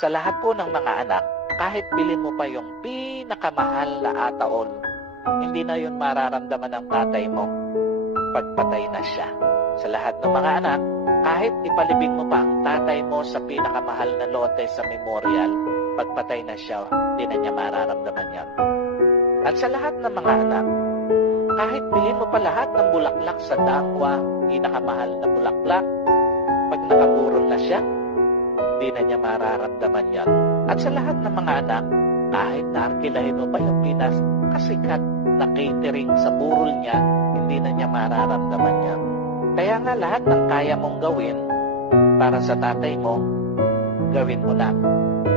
Sa lahat po ng mga anak, kahit bilin mo pa yung pinakamahal na ataol, hindi na yun mararamdaman ng tatay mo pagpatay na siya. Sa lahat ng mga anak, kahit ipalibing mo pa ang tatay mo sa pinakamahal na lote sa memorial, pagpatay na siya, hindi na niya mararamdaman yan. At sa lahat ng mga anak, kahit bilhin mo pa lahat ng bulaklak sa dangwa, pinakamahal na bulaklak, pag nakaburol na siya, hindi na niya mararamdaman yan. At sa lahat ng mga anak, kahit naarkilahin mo pa yung pinas kasikat na catering sa burol niya, hindi na niya mararamdaman yan. Kaya nga lahat ng kaya mong gawin para sa tatay mo, gawin mo na.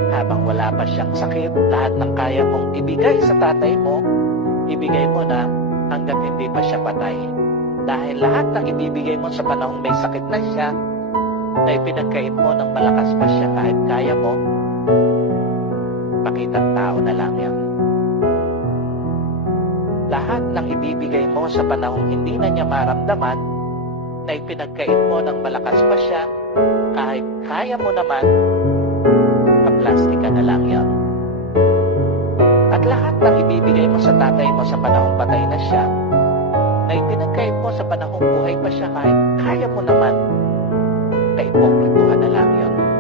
Habang wala pa siyang sakit, lahat ng kaya mong ibigay sa tatay mo, ibigay mo na hanggat hindi pa siya patay. Dahil lahat ng ibibigay mo sa panahong may sakit na siya, na ipinagkait mo ng malakas pa siya kahit kaya mo, pakitang tao na lang yan. Lahat ng ibibigay mo sa panahong hindi na niya maramdaman, na ipinagkait mo ng malakas pa siya, kahit kaya mo naman, kaplastika na lang yan. At lahat ng ibibigay mo sa tatay mo sa panahong patay na siya, na ipinagkait mo sa panahong buhay pa siya kahit kaya mo naman, kaipoklituhan na lang yun.